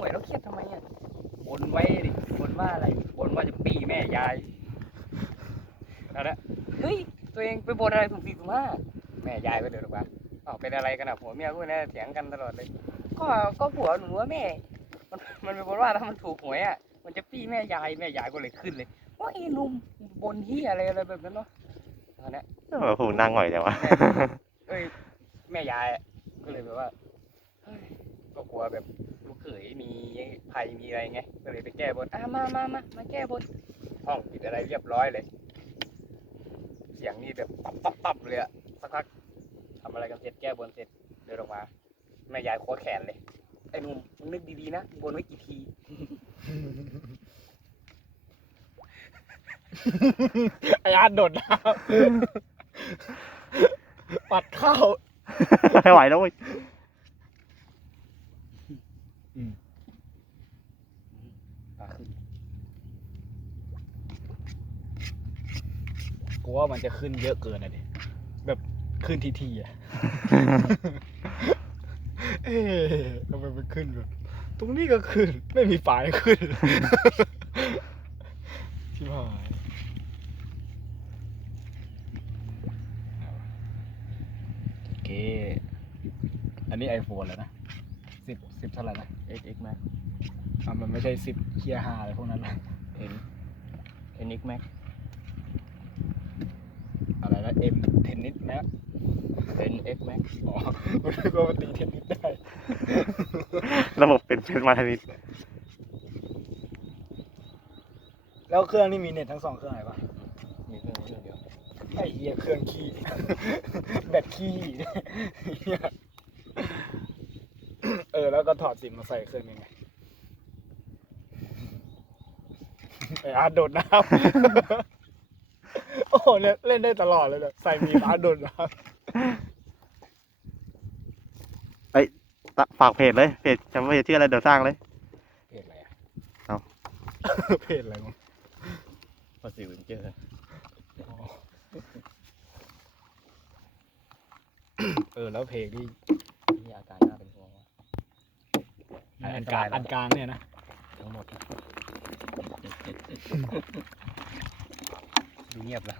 วยแล้วเครียดทำไมอ่ะบ่นไว้ดิบ่นว่าอะไรบ่นว่าจะปี้แม่ยายนั่นแหละเฮ้ยตัวเองไปบ่นอะไรสุ่มสี่สุ่มห้าแม่ยายก็เดินออกมาเป็นอะไรกันอ่ะผัวเมียพวกนี้เถียงกันตลอดเลยก็ผัวหนูว่าแม่มันเป็นบ่นว่าถ้ามันถูกหวยอ่ะมันจะปี้แม่ยายก็เลยขึ้นเลยว่าไอ้หนุ่มบ่นเหี้ยอะไรแบบนั้นเนาะตอนนี้ผมนั่งหน่อยแต่ว่าแม่ยายก็เลยแบบว่าก็กลัวแบบลูกเขยมีภัยมีอะไรไงก็เลยไปแก้บนมาแก้บนห้องปิดอะไรเรียบร้อยเลยเสียงนี่แบบปั๊บเลยอะสักพักทำอะไรกันเสร็จแก้บนเสร็จเดินออกมาแม่ยายโค้แขนเลยไอ้หนุ่มมึงนึกดีๆนะบนไว้กี่ทีไอ้อาร์ตโดดน้ำปัดเข้าไม่ไหวแล้วเว้ยกูว่ามันจะขึ้นเยอะเกินอ่ะดิแบบขึ้นทีอ่ะทำไมมันขึ้นแบบตรงนี้ก็ขึ้นไม่มีฝ่ายขึ้นชิบหายโอเคอันนี้ iPhone แล้วนะ10เท่าไหร่นะ XX Max มันไม่ใช่10เคียร์5อะไรพวกนั้นหรอก NX Max อะไรนะ M เทนนิสแม็ก NX Max อ๋อมันก็มาตีเทนนิสได้ระบบเป็นมาทนิดแล้วเครื่องนี่มีเน็ตทั้ง2เครื่องไหนปะมีเครื่องเดียวไอ้เหี้ยเครื่องขี้ แบตขี้แล้วก็ถอดซิมมาใส่เครื่องยังไงไอ้อาร์ตโดดน้ำโอ้โหเนี่ยเล่นได้ตลอดเลยเนี่ยใส่มีอาร์ตโดดน้ำฝากเพจเลยเพจจำไม่ได้ชื่ออะไรเดี๋ยวสร้างเลยเพจอะไรอ่ะเอาเพจอะไรมั้งภาษีวินเจอร์แล้วเพลงที่มีอาการน่าเป็นห่วงว่าอันกลางเนี่ยนะทั้งหมดดูเงียบแล้ว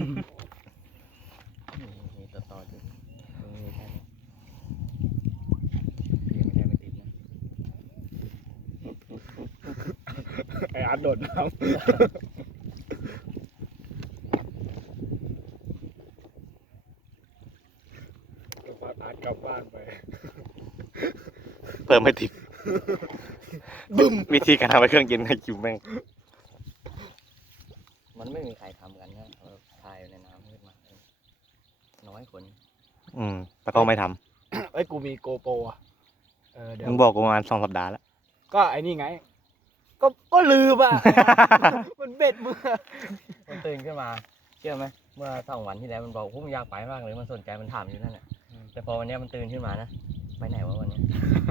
มีต่ออยู่ไม่ใช่ไม่ติดนะไอ้อาร์ตโดดน้ำอาร์ตกลับบ้านไปเติมไม่ติดวิธีการทำให้เครื่องเย็นให้คิวแม่งมันไม่มีใครทำกันนะทายในน้ำขึ้นมาน้อยคนแล้วก็ไม่ทำกูมีโกโปรอ่ะเดี๋ยวมึงบอกประมาณ2 สัปดาห์แล้วก็ไอ้นี่ไงก็ลืมอ่ะ มันเบ็ดมือมันตื่นขึ้นมาเชื่อไหมเมื่อ2 วันที่แล้วมันบอกผมอยากไปมากเลยมันสนใจมันถามอยู่นั่นแหละแต่พอวันนี้มันตื่นขึ้นมานะไปไหนวะวันนี้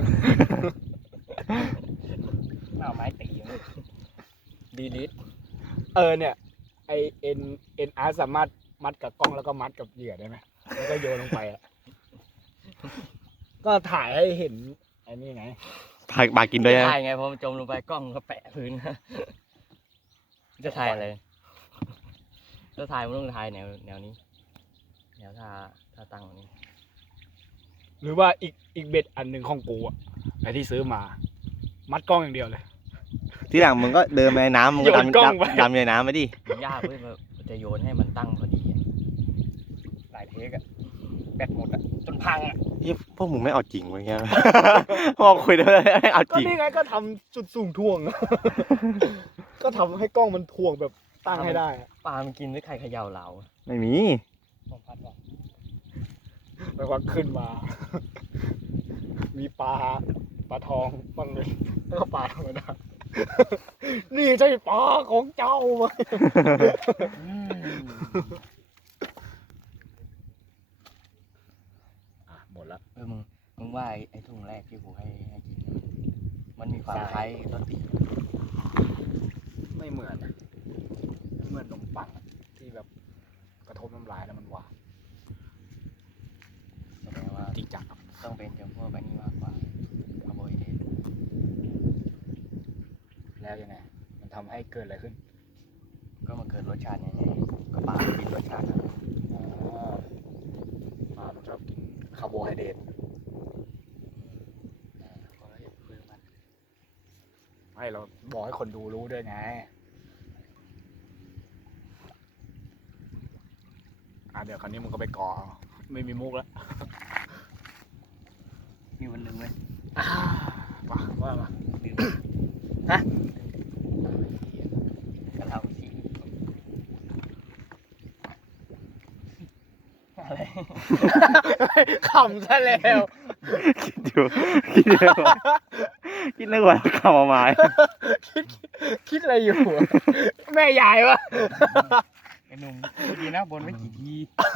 เอาไม้ตีดีลิทเนี่ยไอเอ็นอาร์สามารถมัดกับกล้องแล้วก็มัดกับเหยื่อได้ไหมแล้วก็โยนลงไปอ่ะก็ถ่ายให้เห็นไอ้นี่ไงถ่ายปลากินด้วยถ่ายไงพอมันจมลงไปกล้องก็แปะพื้นจะถ่ายอะไรจะถ่ายมันต้องถ่ายแนวนี้แนวถ้าตั้งนี้หรือว่าอีกเบ็ดอันหนึ่งของกูอ่ะไอ้ที่ซื้อมามัดกล้องอย่างเดียวเลยที่หลังมึงก็เดินไปในน้ำมึงก็ดำในน้ำไปดิยากเว้ยมันจะโยนให้มันตั้งพอดีหลายเทคอะแบตหมดอะจนพังอะพวกมึงไม่เอาจริงวะเงี้ยพอคุยได้ไม่เอาจริงก็นี่ไงก็ทำจุดสูงถ่วงก็ทำให้กล้องมันถ่วงแบบตั้งให้ได้ปลามันกินหรือใครเขย่าเราไม่มีแล้วก็ขึ้นมามีปลาทองบ้างเลยแล้วก็ปลาธรรมดานี่ใช่ปลาของเจ้าไหมหมดละมึงว่าไอ้ถุงแรกที่กูให้กินมันมีความคล้ายรสดีไม่เหมือนนมปังที่แบบกระทบน้ำลายแล้วมันหวานแสดงว่าจริงจังต้องเป็นจำพวกแบบนี้มากกว่าคาร์โบไฮเดรตแล้วยังไง มันทำให้เกิดอะไรขึ้นก็มาเกิดรสชาติยังไงก็ปลากินรสชาตินะอ๋อปลามันชอบกินคาร์โบไฮเดรตก็เลยคุยกับมันไม่เราบอกให้คนดูรู้ด้วยไงเดี๋ยวคราวนี้มึงก็ไปก่อเอาไม่มีมุกแล้วมีวันหนึ่งเลยว่ามาดื่มฮะกระเทาสีอะไรขำซะแล้วคิดอยู่คิดเยอะว่ะคิดนึกว่าคำออกมาคิดอะไรอยู่อะแม่ยายวะไอ้หนุ่มพูดดีนะบนไม่กี่ที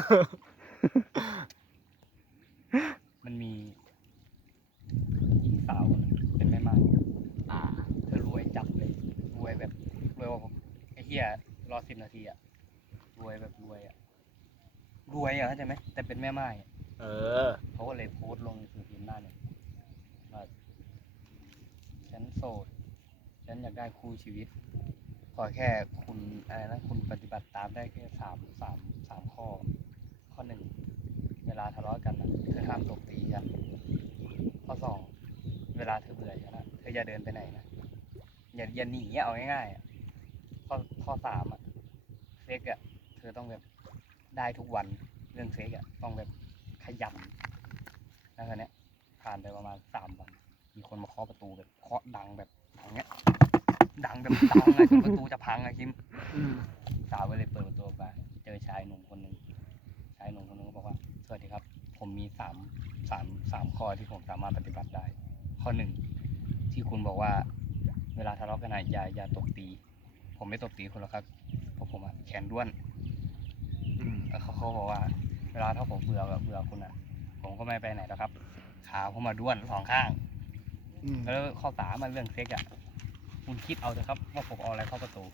มันมีหญิงสาวคนหนึ่งเป็นแม่ไม้ เธอรวยจับเลย รวยแบบรวยกว่าผมไอ้เหี้ยรอ10 นาทีอะรวยแบบรวยอะรวยอะเข้าใจไหมแต่เป็นแม่ไม้อะเออเขาก็เลยโพสต์ลงสื่อพิมพ์หน้าเนี่ยว่าฉันโสด ฉันอยากได้คู่ชีวิต ขอแค่คุณอะไรนะคุณปฏิบัติตามได้แค่สามข้อ ข้อ 1 เวลาทะเลาะกันนะเธอห้ามตบตีฉันข้อ 2 เวลาเธอเบื่อฉันนะเธออย่าเดินไปไหนนะอย่าหนีอะเอาง่ายๆอะข้อ 3อะเซ็กอะเธอต้องแบบได้ทุกวันเรื่องเซ็กอะต้องแบบขยันแล้วทีเนี้ยผ่านไปประมาณ3 วัน มีคนมาเคาะประตูแบบเคาะดังแบบดังเนี้ยดังแบบดังอะจนประตูจะพังอะคิมสาวก็เลยเปิดประตูออกมาเจอชายหนุ่มคนหนึ่งก็บอกว่าสวัสดีครับ ผมมีสามข้อที่ผมสามารถปฏิบัติได้ ข้อ 1 ที่คุณบอกว่า เวลาทะเลาะกันอย่าตบตี ผมไม่ตบตีคุณหรอกครับเพราะผมอะแขนด้วนแล้วเขาบอกว่า เวลาถ้าผมเบื่อคุณอะผมก็ไม่ไปไหนแล้วครับ ขาผมมาด้วน2 ข้าง แล้วข้อ 3มันเรื่องเซ็กอะคุณคิดเอาเถอะครับว่าผมเอาอะไรเข้าประตู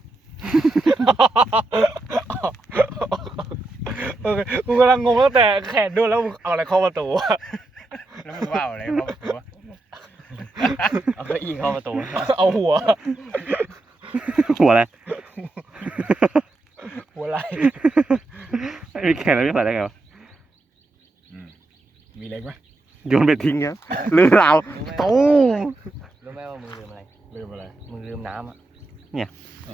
โอเคกูกำลังงงตั้งแต่แขนด้วยแล้วมึงเอาอะไรเข้าประตูวะแล้วมึงว่าเอาอะไรเข้าประตูวะเอาเก้าอี้เข้าประตูเอาหัวหัวอะไรหัวไหล่ไม่มีแขนแล้วไม่ใส่ได้ไงวะมีเล็กไหมโยนไปทิ้งครับหรือเราตู้มรู้ไหมว่ามึงลืมอะไรลืมอะไรมึงลืมน้ำอ่ะเนี่ย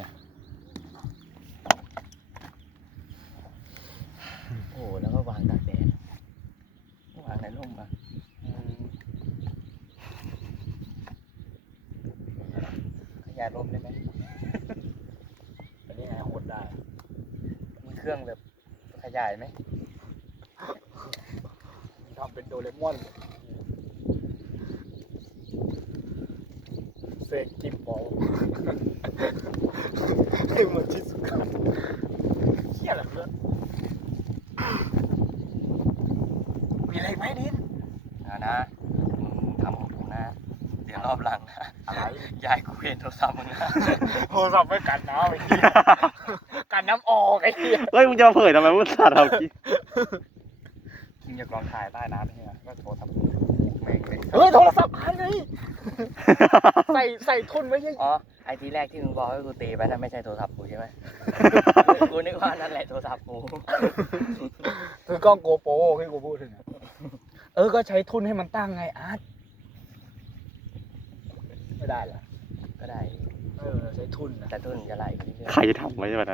โอ้แล้วก็วางตากแดดวางในร่มอ่ะขยายร่มได้ไหมอันนี้ไงหดได้มีเครื่องแบบขยายไหมทำเป็นโดเรมอนเสกกิมบอลให้เหมือนชิสุกะเชี่ยอะไรเนี่ยมีอะไรไหมดินนะมึงทำของกูนะ เดี๋ยวรอบหลังนะอะไรยายกูเห็นโทรศัพท์มึงนะโทรศัพท์ไม่กันน้ำไอ้เหี้ยกันน้ำออกไอ้เหี้ยเฮ้ยมึงจะมาเผยทำไมมึงสัตว์เรากี้คิมอยากลองถ่ายใต้น้ำไม่ใช่ไหมก็โทรศัพท์แม่งเลยเฮ้ยโทรศัพท์หายไงใส่ทุนไว้ยังอ๋อไอทีแรกที่มึงบอกให้กูตีไปนั่นไม่ใช่โทรศัพท์กูใช่ไหม กูนึกว่านั่นแหละโทรศัพท์กูคือกล้องโกโปรที่กูพูดถึงอะก็ใช้ทุนให้มันตั้งไงอาร์ตไม่ได้เหรอก็ได้ใช้ทุนนะแต่ต้นจะไหลไปเรื่อยใครจะทำไว้แบบนั้น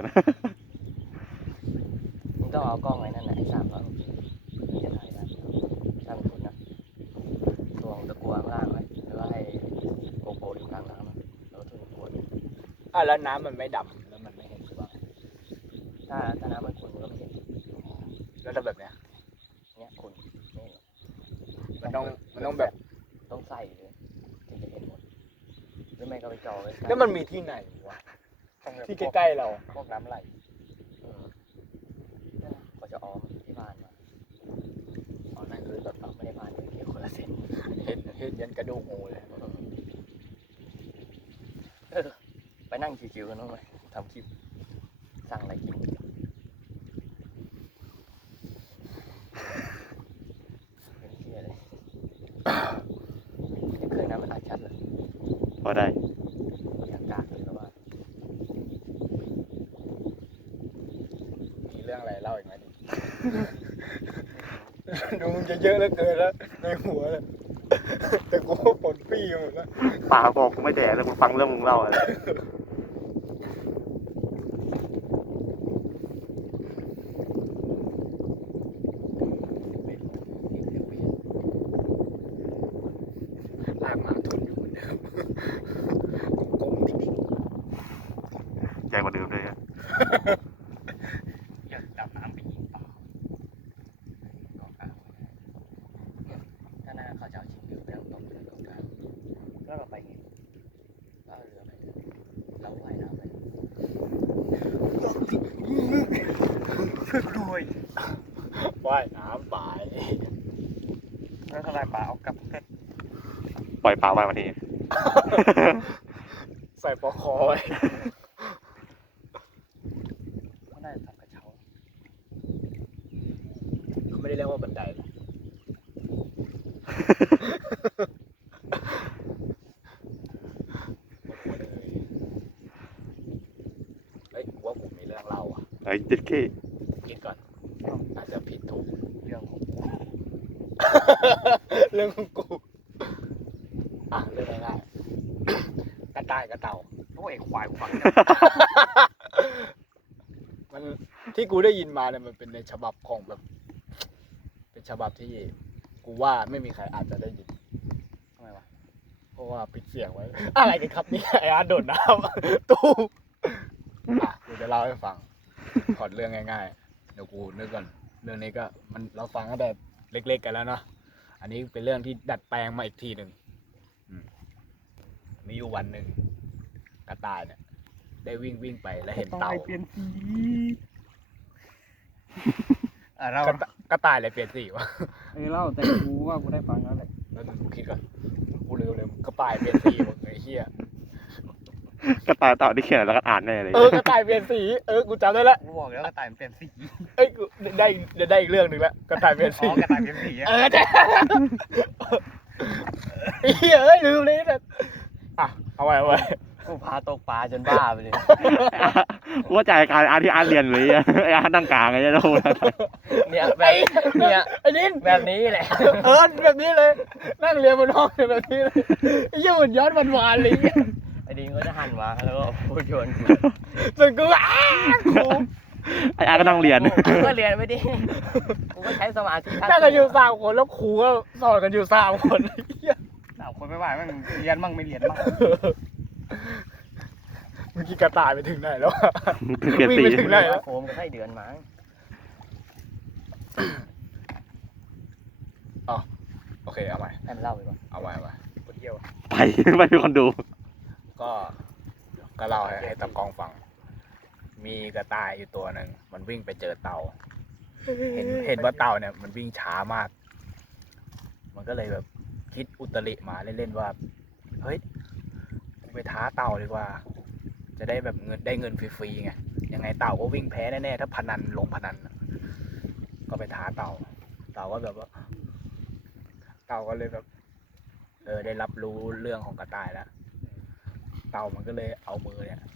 ๆมึงต้องเอากล้องไอ้นั่นน่ะไอ้300จะถ่ายได้ช่างคุณนะตวงตะกัวข้างล่างไว้แล้วก็ให้โกโปรอยู่กลางน้ำอะแล้วก็ทุนตะกัวแล้วน้ำมันไม่ดำแล้วมันไม่เห็นหรือเปล่าถ้าน้ำมันขุ่นมันก็ไม่เห็นแล้วถ้าแบบเนี้ยเนี่ยขุ่นไม่เห็นหรอกมันต้องแบบต้องใส่เลยถึงจะเห็นหมดหรือไม่ก็ไปจ่อไว้แล้วมันมีที่ไหนวะที่ใกล้ๆเราพวกน้ำไหลนั่นน่ะก็จะออมที่บ้านมาอ๋อนั่นคือแบบไม่ได้บ้านเลยเกี่ยวคนละเส้นเห็นยันกระดูกงูเลยไปนั่งชิวๆกันบ้างไหมทำคลิปสั่งอะไรกินเป็นเชี่ยเลยเครื่องน้ำมันอัดชัดเลยพอได้อย่างไกลเยอะเหลือเกินแล้วในหัวเลยแต่กูก็ปนปี้หมดแล้วป่าบอกกูไม่แดกแล้วมึงฟังเรื่องมึงเล่าอะไรลากมาทนอยู่เหมือนเดิมกลมๆดิ่งใหญ่กว่าเดิมเลยอะอยากดำน้ำไปยิงปลาเกาะกลางเนี่ยถ้าหน้าเขาจะเอาชิงเรือไปทางตกเรือเกาะกลางแล้วเราไปไงก็เอาเรือไปเราว่ายน้ำไปด้วยๆว่ายน้ำไปแล้วทลายปลาเอากลับปล่อยป่าไว้วันนี้ใส่ปอคอไว้ก็น่าจะทำกระเช้าเขาไม่ได้เรียกว่าบันไดหรอกเฮ้ยกูว่ากูมีเรื่องเล่าอ่ะไอ้เจ็ดเก้คิดก่อน อาจจะผิดถูกเรื่องของกูเรื่องของกู อ่ะเรื่องง่ายๆกระต่ายกระเต่าโอ้ยควายกูฟังมันที่กูได้ยินมาเนี่ยมันเป็นในฉบับของแบบ เป็นฉบับที่กูว่าไม่มีใครอาจจะได้ยินทำไมวะเพราะว่าปิดเสียงไว้ อะไรกันครับเนี่ยไอ้อาร์ตโดดน้ำ ตู้มอ่ะกูจะเล่าให้ฟังพล็อตเรื่องง่ายๆ เดี๋ยวกูนึกก่อนเรื่องนี้ก็มันเราฟังตั้งแต่เล็กๆกันแล้วเนาะอันนี้เป็นเรื่องที่ดัดแปลงมาอีกทีหนึ่งมีอยู่วันหนึ่งกระต่ายเนี่ยได้วิ่งไปแล้วเห็นเต่าเปลี่ยนสีเรากระต่ายเลยเปลี่ยนสีวะเล่าแต่กูว่ากูได้ฟังแล้วแหละแล้วนึงกูคิดก่อนกูเร็วเลยกระต่ายเปลี่ยนสีหมดเลยไอ้เฮียกระต่ายเต่าที่เขียนแล้วก็อ่านแน่เลยกระต่ายเปลี่ยนสีกูจำได้แล้วกูบอกแล้วกระต่ายมันเปลี่ยนสีเอ้ยกูได้อีกเรื่องหนึ่งแล้วกระต่ายเปลี่ยนอ๋สีอกระต่ายเปลี่ยนสีอะใช่เฮียเอ้ยลืมเลยนะอ่ะเอาไว้กูพาตกปลาจนบ้าไปเลยกูว่าใจการอาร์ตที่อาร์ตเรียนเลยอะไอ้อาร์ตตั้งกลางไงเนี่ยเราเนี่ยแบบเนี่ยไอ้นินแบบนี้แหละแบบนี้เลยนั่งเรียนบนห้องแบบนี้เลยไอ้เหี้ยเหมือนย้อนวานๆเลยไอ้ดิงก็จะหันมาแล้วก็พูดชวนกูส่วนกูครูไอ้อาร์ตก็นั่งเรียนกูก็เรียนไม่ดีกูก็ใช้สมาธินั่งกันอยู่3 คนแล้วครูก็สอนกันอยู่3 คนไอ้เหี้ยคนไม่ไหวมั่งเรียนมั่งไม่เรียนมั่งเมื่อกี้กระต่ายไปถึงไหนแล้วเปลี่ยนสีวิ่งไปถึงไหนแล้วโฟมก็ให้เดือนมาโอเคเอาใหม่ให้มันเล่าไปก่อนเอาใหม่กูเที่ยวไปไปเป็นคนดูก็เล่าให้ตากล้องฟัง มีกระต่ายอยู่ตัวหนึ่งมันวิ่งไปเจอเต่า เห็นว่าเต่าเนี่ยมันวิ่งช้ามาก มันก็เลยแบบคิดอุตริมาเล่นๆว่าเฮ้ยกูไปท้าเต่าดีกว่า จะได้แบบได้เงินฟรีๆไงยังไงเต่าก็วิ่งแพ้แน่ๆถ้าพนันลงพนันก็ไปท้าเต่าก็แบบว่า เต่าก็เลยแบบได้รับรู้เรื่องของกระต่ายแล้วเต่ามันก็เลยเอามือเนี่ย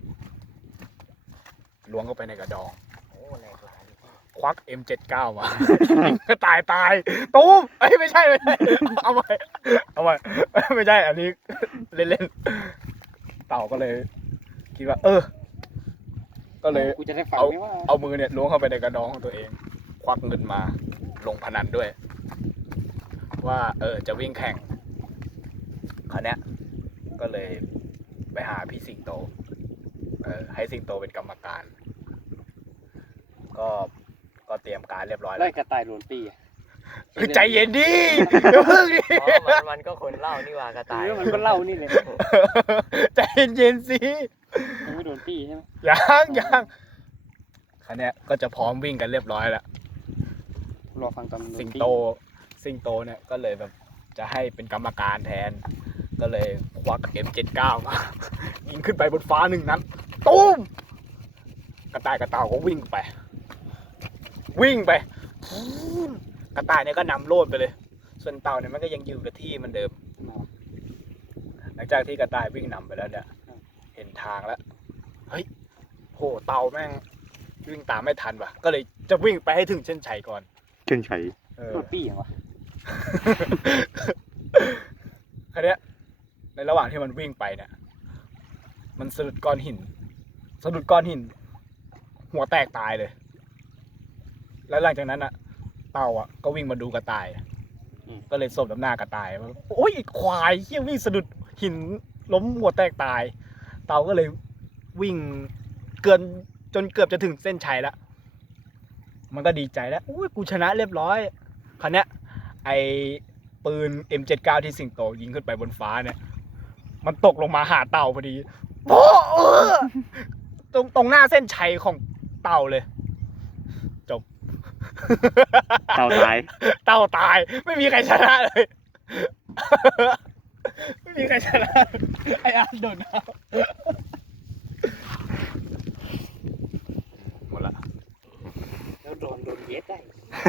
ล้วงเข้าไปในกระดองโอ้ในกระต่ายควัก M79 มา กระต่ายตายตูมไม่ใช่เอาใหม่ไม่ใช่อันนี้เล่นๆเต่าก็เลยคิดว่าก็เลยกูจะได้ฟังไหมว่าเอามือเนี่ยล้วงเข้าไปในกระดองของตัวเอง ควักเงินมาลงพนันด้วย ว่าจะวิ่งแข่งคราวเนี้ยก็เลยไปหาพี่สิงโตให้สิงโตเป็นกรรมการ ก็เตรียมการเรียบร้อยไล่แล้วกระต่ายโดนปีใจเย็นดิเดี๋ยวเพิ่งดิอ๋อมันก็คนเล่านี่ว่ากระต่ายมันก็เล่านี่เลยใจเย็นๆสิยังไม่โดนปี้ใช่ไหมยังคราวเนี้ยก็จะพร้อมวิ่งกันเรียบร้อยแล้วรอฟังตอนโดนสิงปี้โตเนี่ยก็เลยแบบจะให้เป็นกรรมการแทน ก็เลยควัก M79 มายิงขึ้นไปบนฟ้า1 นัดตุ้มกระต่ายกระเต่าก็วิ่งไป กระต่ายเนี่ยก็นำโลดไปเลย ส่วนเต่าเนี่ยมันก็ยังยืนกับที่เหมันเดิม หลังจากที่กระต่ายวิ่งนำไปแล้วเนี่ย เห็นทางแล้วเฮ้ยโหเต่าแม่งวิ่งตามไม่ทันว่ะ ก็เลยจะวิ่งไปให้ถึงเส้นชัยก่อนเช่นชัยโดนปี้เหรอวะคราวเนี้ยในระหว่างที่มันวิ่งไปเนี่ยมันสะดุดก้อนหิน หัวแตกตายเลย แล้วหลังจากนั้นอะเต่าอะก็วิ่งมาดูกระต่าย ก็เลยสบน้ำหน้ากระต่ายว่าโอ้ยควายเฮี้ยวิ่งสะดุดหินล้มหัวแตกตาย เต่าก็เลยวิ่งจนเกือบจะถึงเส้นชัยแล้วมันก็ดีใจแล้วอุ้ยกูชนะเรียบร้อยคราวเนี้ยไอปืน M79 ที่สิงโตยิงขึ้นไปบนฟ้าเนี่ยมันตกลงมาหาเต่าพอดีโป๊ะตรงหน้าเส้นชัยของเต่าเลยจบเต่าตายเต่าตายไม่มีใครชนะเลย ไม่มีใครชนะไอ้อาร์ตโดนเอาหมดละแล้วโดนเย็ดได้